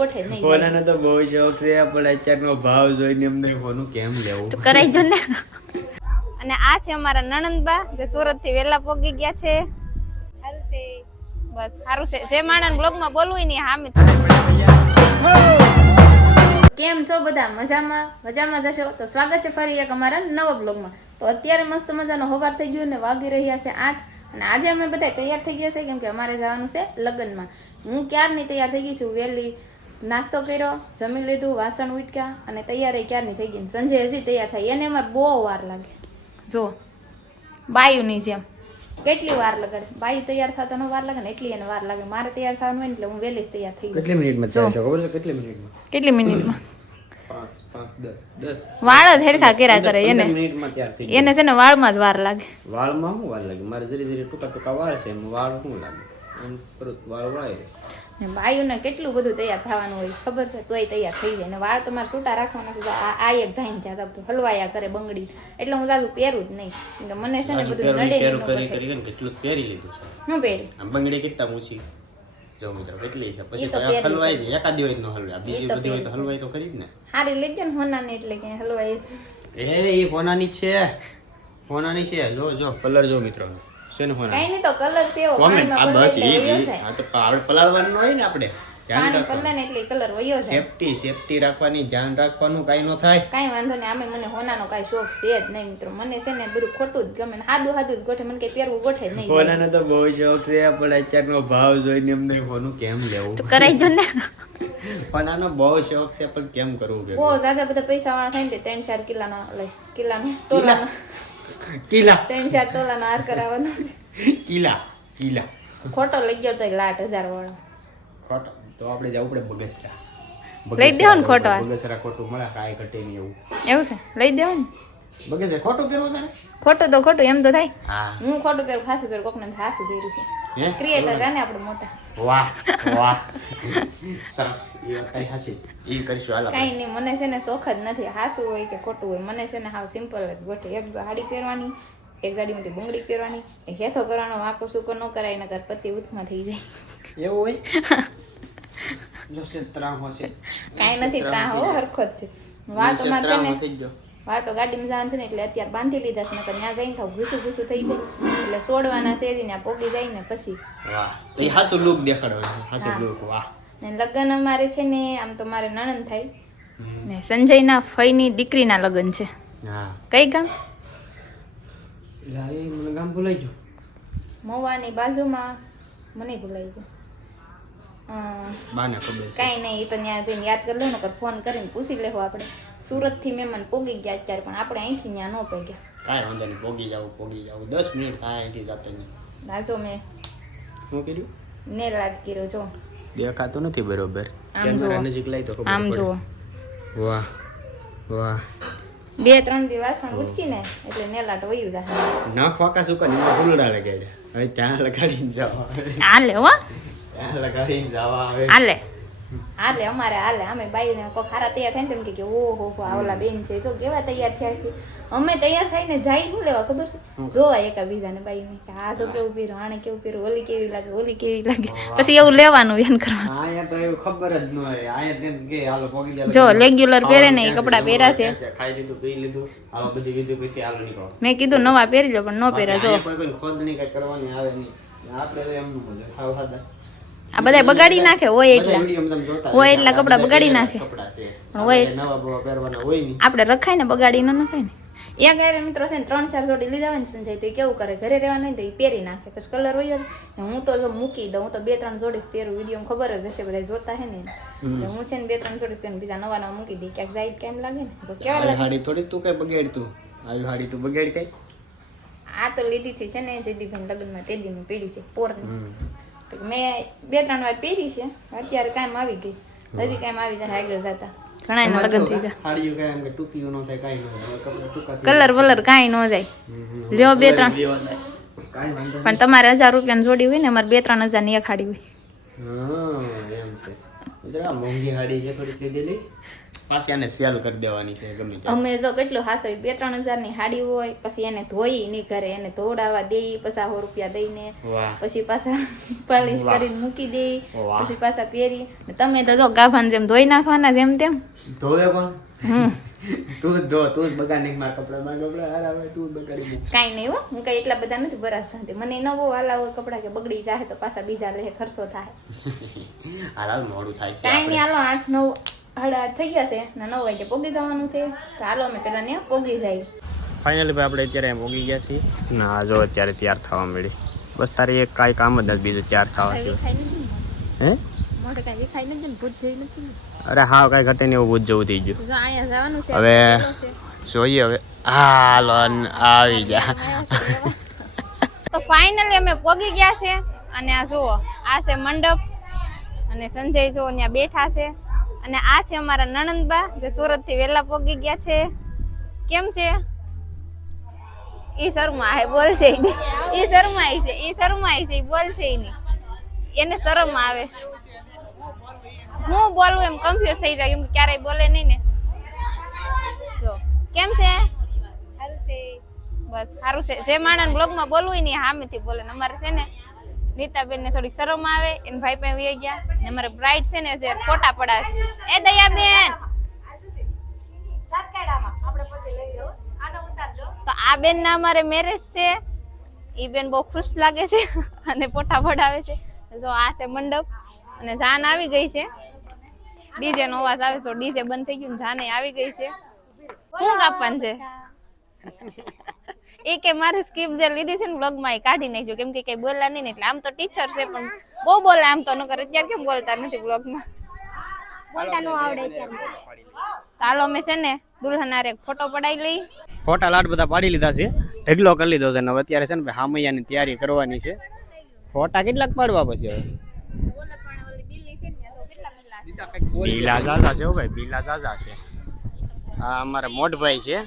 ગોઠે નહીં ફોનાનો તો બહુ શોખ છે પણ અત્યારનો ભાવ જોઈને એમને ફોનું કેમ લેવું તો કરાઈ જો ને. અને આ છે અમારા નણંદબા જે સુરત થી વેલા પોગી ગયા છે. સારું છે બસ સારું છે. જે માણસ બ્લોગ માં બોલવું નહીં હામે. કેમ છો બધા? મજામાં જશો તો સ્વાગત છે ફરી એક અમારા નવા બ્લોગમાં. તો અત્યારે મસ્ત મજાનો હવાર થઈ ગયો ને વાગી રહ્યા છે 8 અને આજે અમે બધા તૈયાર થઈ ગયા છે કેમ કે અમારે જવાનું છે લગ્નમાં. હું ક્યારની તૈયાર થઈ ગઈ છું વહેલી. નાસ્તો કર્યો, જમી લીધું, વાસણ ઉટક્યા અને તૈયારી ક્યારની થઈ ગઈ. સંજય હજી તૈયાર થાય એને અમારે બહુ વાર લાગે. જો બાયુની જેમ કેટલી વાર લગાડે. બાયુ તૈયાર થતા વાર લાગે ને એટલી એને વાર લાગે. મારે તૈયાર થવાનું હોય એટલે હું વહેલી જ તૈયાર થઈ ગઈ. કેટલી મિનિટમાં તૈયાર છો ખબર છે? કેટલી મિનિટમાં? 5 10 વાળ જ હેરખા કર્યા કરે એને. મિનિટમાં તૈયાર થઈ એને છે ને વાળમાં જ વાર લાગે. વાળમાં શું વાર લાગે? મારે જરી ટૂંકા વાળ છે એમ વાળ શું લાગે? એમ કરું વાળ વાળે ને બાયુને કેટલું બધું તૈયાર થવાનું હોય ખબર છે તોય તૈયાર થઈ જાય. ને વાળ તમારે છૂટા રાખવાના છે. આ એક ધાઈને ત્યાં હલવાયા કરે બંગડી એટલે હું દાદુ પહેરું જ નહીં કેમ કે મને છે ને બધું નડે નહીં. કેટલું પહેરી લીધું છે. હું પહેરી આમ બંગડી કેટલા ઊંચી જો મિત્રો કેટલી છે પછી તો હલવાય ને એકાદી હોય તો હલવાય બીજી બધી હોય તો હલવાય તો ખરી જ ને. હારી લેજે ને હોનાને એટલે કે હલવાય એ હોનાની છે જો કલર જો મિત્રો છે ને હોના કઈ નહીં તો કલર છે એવો પાણીમાં પલળે આ તો આપણે પલાળવાનું હોય ને આપણે પાણી પલળે ને એટલે કલર વયો જાય. સેફટી રાખવાની ધ્યાન રાખવાનું કાઈ ન થાય. કાઈ વાંધો નહીં. આમે મને હોનાનો કાઈ શોખ છે જ નહીં મિત્રો. મને છે ને બધું ખોટું જ ગમે. સાદું જ ગોઠે. મને કઈ પહેરવું ગોઠે જ નહીં. હોનાનો તો બહુ શોખ છે પણ અત્યારનો ભાવ જોઈને એમને હોનું કેમ લેવું તો કરાઈ જો ને. હોનાનો બહુ શોખ છે પણ કેમ કરવું કે બહુ જ્યાદા બધા પૈસા વાળા થાય ને 3-4 કિલ્લાનો તોલાનો 3-4 તોલાનો હાર કરાવવાનો કિલા ખોટો લઈ ગયો તો 8,000 વાળો ખોટો તો આપણે જવું પડે બગસરા. લઈ દેવો ને ખોટો. બગસરા ખોટું મળે કાંઈ ઘટે નહીં એવું છે. લઈ દેવો ને બગસરા ખોટું પહેરવું તારે. ખોટું તો ખોટું એમ તો થાય. હા હું ખોટું પહેરું ખાસું પહેરું કોકને ખાસું પહેર્યું છે. ક્રિએટર રહે ને આપણે મોટા. વાહ સરસ. એ વાત તારી હાસી એ કરીશું હાલો. કાંઈ નહીં મને છે ને શોખ જ નથી હાસું હોય કે ખોટું હોય. મને છે ને હાવ સિમ્પલ જ ગોઠે. એક સાડી પહેરવાની, એક ગાડીમાંથી બંગડી પહેરવાની, એક હેથો કરવાનો, વાંકો સૂકો ન કરાય નકર પતિ ઉથમાં થઈ જાય. એવું હોય જોશે ત્રાહ હશે. કાંઈ નથી ત્રાહ હો હરખો જ છે. વાળ તો મારે છે ને વાળ તો ગાડીમાં જવાનું છે ને એટલે અત્યારે બાંધી લીધા છે નકર ત્યાં જઈને થાવ ઘૂસું થઈ જાય એટલે છોડવાના છે ત્યાં પોગી જાય ને પછી. વાહ એ હાસુ લુક દેખાડો હાસુ લુક. વાહ ને લગ્ન અમારે છે ને આમ તો મારે નણંદ થાય ને સંજયના ફઈની દીકરીના લગ્ન છે. હા કઈ ગામ? લાઈ મને ગામ ભૂલાઈ ગયું. મોવાની બાજુમાં મને ભૂલાઈ ગયું. બાને ખબર છે. કાંઈ નહીં એ તો ત્યાં જઈને યાદ કરી લો ને ફોન કરીને પૂછી લેવું. આપણે સુરતથી મહેમાન પોગી ગયા અત્યારે પણ આપણે અહીંથી ત્યાં ન પગ્યા. કાંઈ વાંધો નહીં પોગી જાવ 10 મિનિટ થાય અહીંથી જતા નહીં. રાજો મેં શું કર્યું? નેલ આર્ટ કર્યો જો દેખાતું નથી બરોબર. આમ જો નજીક લઈ તો ખબર આમ જો. વાહ 2-3 દી વાસણ ઉટકીને એટલે નેલ આર્ટ વયું જાય. નખ વાકા સુકા ને ફૂલડા લગાડે હવે ત્યાં લગાડીને જવા હાલે હો ત્યાં લગાડીને જવા આવે હાલે અમારે હાલે. અમે બાઈને કોઈ ખારા તૈયાર થાય ને તેમ કે ઓહો આ ઓલા બેન છે જો કેવા તૈયાર થયા છે. અમે તૈયાર થઈને જાય શું લેવા ખબર છે? જોવા એકબીજાને બાઈને કે આ જો કેવું પહેર્યું, આને કેવું પહેર્યું, ઓલી કેવી લાગે પછી એવું લેવાનું એમ કરવાનું. આયા તો એવું ખબર જ ન હોય. આયા તેમ કે હાલો પોગી જાય જો રેગ્યુલર પહેરે ને એ કપડા પહેર્યા છે. ખાઈ લીધું પી લીધું હાલો બધી વિધિ પછી હાલો નીકળો. મેં કીધું નવા પહેરી લો પણ ન પહેર્યા. જો કોઈ ખોદણી કઈ કરવાની આવે નહીં. આપણે તો એમ ન મજા ખાવ ખાધા આ બધા બગાડી નાખે હોય એટલા કપડા બગાડી નાખે. આપણે રખાય ને બગાડી ન નખાય ને. એક યાર મિત્રો છે ને 3-4 જોડી લીધા હોય ને સંજય તો કેવું કરે ઘરે રહેવા નહીં તો એ પહેરી નાખે પછી કલર હોય. હું તો જો મૂકી દઉં. હું તો 2-3 જોડી પહેરું. વિડીયો ખબર જ હશે બધા જોતા હે ને એટલે હું છે ને 2-3 જોડી પહેરું બીજા નવા મૂકી દઈ ક્યાંક જાય કેમ લાગે ને તો કેવા લાગે. હાડી થોડી તું કઈ બગાડતું આવી હાડી તું બગાડ કઈ. આ તો લીધી થી છે ને જયદીપભાઈ લગ્નમાં તેદી મેં પહેરી છે પોરની. મેં 2-3 વાર પહેરી છે. અત્યારે કાયમ આવી ગઈ. હજી કાયમ આવી જાય આગળ જતા ઘણા એના લગ્ન થઈ ગયા. હાડીઓ કાય એમ કે ટૂંકીઓ ન થાય કાઈ ન થાય. કપડા ટૂંકા કલર વલર કાઈ ન જાય. લ્યો 2-3 કાઈ વાંધો પણ તમારે 1000 રૂપિયાની જોડી હોય ને અમારે 2-3 હજારની એક હાડી હોય. હા એમ છે. જરા મોંઘી હાડી છે થોડી કીધેલી પાછી આને સેલ કરી દેવાની છે ગમે તે. અમે જો કેટલું હાસો 2-3 હજારની હાડી હોય પછી એને ધોઈ ની ઘરે એને ધોડાવા દેઈ 50 રૂપિયા દઈને વાહ પછી પાછા પાલિશ કરીને મૂકી દેઈ વાહ. પછી પાછા પહેરી ને તમે તો જો ગાભાને જેમ ધોઈ નાખવાના જેમ તેમ ધોવે કોણ હમ તું જ ધો તું જ બગાડ નાખ મારા કપડા હારા હોય તું જ બગાડી મૂક. કાંઈ નહીં હો હું કઈ એટલા બધા નથી બરાસ ખાતી મને નવો વાલા હોય કપડા કે બગડી જાય તો પાછા બીજા લે ખર્ચો થાય હાલ મોડું થાય છે કાંઈ નહીં હાલો 8-9 થઈ ગયા છે ને 9 વાગે પોગી જવાનું છે તો હાલો અમે પેલા ને પોગી જાય ફાઇનલી ભાઈ આપણે અત્યારે એમ પોગી ગયા છીએ ના જો અત્યારે તૈયાર થવા મળી બસ તારે એક કાંઈ કામ જ નથી બીજું તૈયાર થવા છે વિખાઈ નથી હે મોઢે કાંઈ વિખાઈ નથી ને ભૂત જેવી નથી ને અરે હા કાંઈ ઘટે નહીં એવું ભૂત જેવું થઈ ગયું તો જો અહીંયા જવાનું છે હવે પેલો છે. જોઈએ હવે હાલો આવી જા તો ફાઇનલી અમે પોગી ગયા છે અને આ જુઓ આ છે મંડપ અને સંજય જો ત્યાં બેઠા છે અને આ છે અમારા નણંદબા જે સુરત થી વેલા પોગી ગયા છે કેમ છે ઈ શર્મા હે બોલશે ઈ નહીં. ઈ શર્માય છે ઈ બોલશે ઈ નહીં એને શરમ આવે હું બોલવું એમ કન્ફ્યુઝ થઈ જાય કેમ કે ક્યારેય બોલે નહીં ને જો કેમ છે બસ સારું છે જે માણસ બ્લોગમાં બોલવું નહીં સામેથી બોલે ને અમારે છે ને નીતાબેન ને થોડીક શરમ આવે એને ભાઈ પાસે વહી ગયા ને અમારે બ્રાઇડ છે ને જે ફોટા પડાવે એ દયાબેન તો આ બેન ના અમારે મેરેજ છે ઈ બેન બહુ ખુશ લાગે છે અને ફોટા પડાવે છે જો આ છે મંડપ અને જાન આવી ગઈ છે ડીજે નો અવાજ આવે તો ડીજે બંધ થઈ ગયું ને જાને આવી ગઈ છે શું કાપવાનું છે એ કે મારી સ્કીપ જે લીધી છે ને બ્લોગ માં એ કાઢી નાખજો કેમ કે કઈ બોલલા નહીં ને એટલે આમ તો ટીચર છે પણ બહુ બોલે આમ તો નકર અત્યારે કેમ બોલતા નથી બ્લોગ માં બોલતા નો આવડે ચાલો અમે છે ને દુલ્હન આરે ફોટો પડાવી લઈ ફોટા લાડ બધા પાડી લીધા છે ઢગલો કરી લીધો છે ને હવે અત્યારે છે ને ભાઈ હામૈયાની તૈયારી કરવાની છે ફોટા કેટલાક પાડવા પછી હવે બીલા જાજા છે હો ભાઈ બીલા જાજા છે આ અમારા મોટભાઈ છે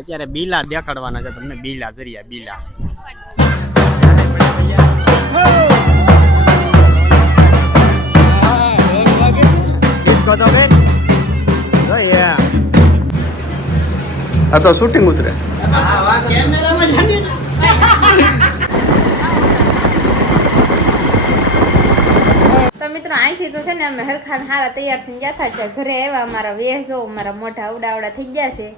અત્યારે બીલા દેખાડવાના છે તમને બીલા દરિયા બીલા ડિસ્કો તો બેન આ તો શૂટિંગ ઉતરે તો મિત્રો અહીંથી તો છે ને અમે હરખાન હારા તૈયાર થઈને ગયા હતા ત્યાં ઘરે આવ્યા અમારા વેસો અમારા મોઢા આવડા થઈ ગયા છે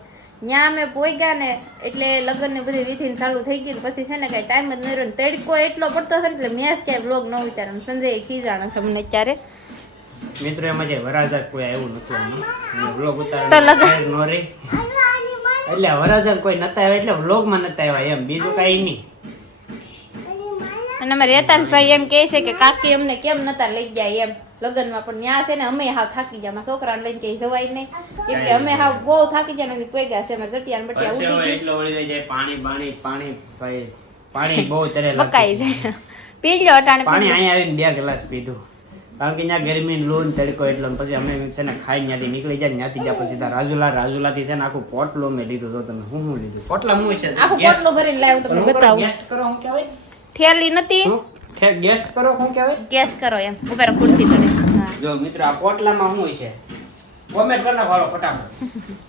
ત્યાં અમે પોગ્યા ને એટલે લગ્ન ને બધી વિધિને ચાલુ થઈ ગયું પછી છે ને કઈ ટાઈમ જ નહીં રહ્યો ને તડકો એટલો પડતો છે ને એટલે મેં જ ક્યાંય બ્લોગ ન ઉતાર્યો સંજય ખીજાણો છે અમને અત્યારે મિત્રો એમાં જે વરાજર કોઈ આવ્યું નતું આમાં વ્લોગ તો ઉતારવાનો નો રે એટલે વરાજર કોઈ નતા આવ્યા એટલે વ્લોગ માં નતા આવ્યા એમ બીજું કઈ નહીં અને અમારે હેતાંશભાઈ એમ કહે છે કે કાકી અમને કેમ નતા લઈ ગયા એમ લગ્નમાં પણ ત્યાં છે ને અમે હાવ થાકી ગયા છોકરાને લઈને કઈ જવાય નહીં કેમ કે અમે હાવ બહુ થાકી ગયા નથી કોઈ ગયા છે અમારે જટિયા બટિયા ઉડી ગયું એટલો વળી જાય પાણી ભાઈ પાણી બહુ તરે બકાઈ જાય પી લો અટાણે પાણી અહીંયા આવીને 2 ગ્લાસ પીધું કારણ કે ત્યાં ગરમી લૂન તડકો એટલો પછી અમે છે ને ખાઈ ત્યાંથી નીકળી જાય ત્યાંથી ગયા પછી રાજુલાથી છે ને આખું પોટલો મેં લીધું તો તમે શું લીધું પોટલા હું છે આખો પોટલો ભરીને લાવ્યો તમને બતાવું ગેસ્ટ કરો હું કહેવાય થેલી નથી ગેસ્ટ કરો શું કહેવાય ગેસ કરો એમ ઉપર ખુરશી કરે હા જો મિત્રો આ પોટલામાં શું છે કોમેન્ટ કરી નાખો હાલો ફટાફટ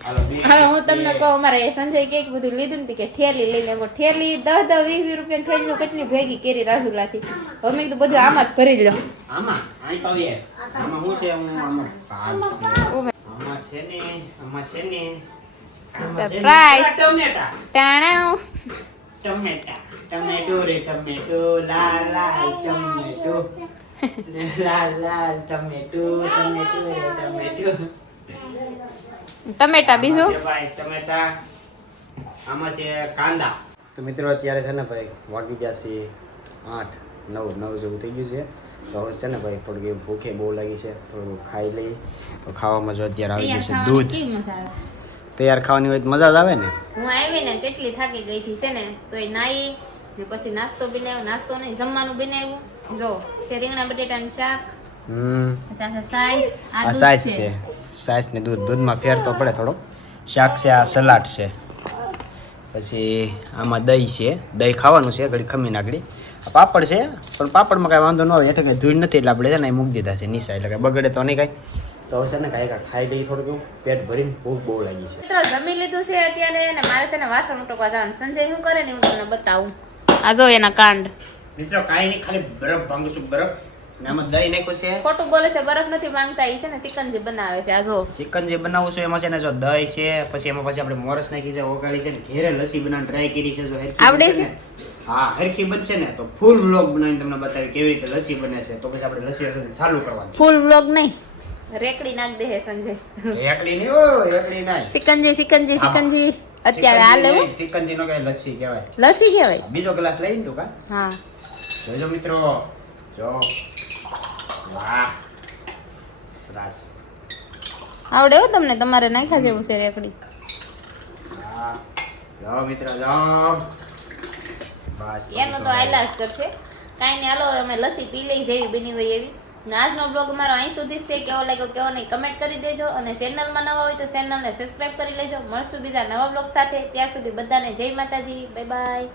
હાલો હવે હું તમને કહું અમારે સંજય કે બધું લીધું ને કે ઠેલી લઈને ઠેલી 10-20 રૂપિયા ઠેલીનું કેટલી ભેગી કરી રાજુલાથી હવે મેં કીધું બધું આમાં જ ભરી લો આમાં અહીં પાવીએ આમાં શું છે હું આમાં છે ને સરપ્રાઈઝ ટમેટા ટાણા ટમેટો રે ટમેટો લાલ લાલ ટમેટો લાલ લાલ ટમેટો રે ટમેટો ટમેટા બીજું ભાઈ ટમેટા આમાં છે કાંદા તો મિત્રો અત્યારે છે ને ભાઈ વાગી ગયા છે 8-9 જેવું થઈ ગયું છે તો હવે છે ને ભાઈ થોડી ભૂખે બહુ લાગી છે થોડું ખાઈ લઈ તો ખાવામાં જો અત્યારે આવી ગયું છે દૂધ તૈયાર ખાવાની હોય તો મજા જ આવે ને હું આવી ને કેટલી થાકી ગઈ હતી છે ને તો એ નાઈ ને પછી નાસ્તો બનાવ્યો નાસ્તો નહીં જમવાનું બનાવ્યું જો છે રીંગણા બટેટાનું શાક સાથે સાઈઝ આ સાઈઝ છે સાઈઝ ને દૂધમાં ફેર તો પડે થોડો શાક છે આ સલાડ છે પછી આમાં દહીં છે દહીં ખાવાનું છે ઘડી ખમી નાખડી આ પાપડ છે પણ પાપડમાં કાંઈ વાંધો ન આવે એટલે કંઈ ધૂળ નથી એટલે આપણે છે ને મૂકી દીધા છે નીચા એટલે કાંઈ બગડે તો નહીં કાંઈ તો હવે છે ને કાંઈ ખાઈ લઈ થોડુંક પેટ ભરીને ભૂખ બહુ લાગી છે. મિત્રો જમી લીધું છે અત્યારે ને મારે છે ને વાસણ ઉટકવા જવાનું. સંજય શું કરે ને હું તમને બતાવું. આ જો એના કાંડ. મિત્રો કાંઈ નહીં, ખાલી બરફ ભાંગું છું, બરફ ને આમાં દહીં નાખ્યું છે. ખોટું બોલે છે, બરફ નથી માંગતા. એ છે ને સિકંજી બનાવે છે. આ જો ચિકન જે બનાવું છું એમાં છે ને જો દહીં છે, પછી એમાં પછી આપણે મોરસ નાખી છે, ઓગાળી છે ને ઘેરે લસ્સી બનાવવાની ટ્રાય કરી છે. જો હરખી આવડે બનશે ને, હા હરખી બનશે ને તો ફૂલ વ્લોગ બનાવીને તમને બતાવી કેવી રીતે લસ્સી બને છે. તો પછી આપણે લસ્સી ચાલુ કરવાનું. ફૂલ વ્લોગ નહીં, રેકડી નાખ દે હે સંજય. એકડી નહીં, ઓ એકડી નહીં, સિકંજી સિકંજી સિકંજી અત્યારે આ લેવું. ચિકનજી નો કઈ લસ્સી કહેવાય. લસ્સી કહેવાય. બીજો ગ્લાસ લઈને તું કા. હા જોજો મિત્રો, જો વાહ સરસ. આવડે હો તમને, તમારે નાખ્યા જેવું છે રેકડી. હા જાઓ મિત્રો જાઓ. બસ એનો તો આયલા જ કરશે. કાંઈ નહીં, હાલો અમે લસ્સી પી લઈ જેવી બની હોય એવી. ને આજનો બ્લોગ અમારો અહીં સુધી જ છે. કેવો લાગ્યો કેવો નહીં કમેન્ટ કરી દેજો, અને ચેનલમાં નવા હોય તો ચેનલને સબસ્ક્રાઈબ કરી લેજો. મળશું બીજા નવા બ્લોગ સાથે. ત્યાં સુધી બધાને જય માતાજી, બાય બાય.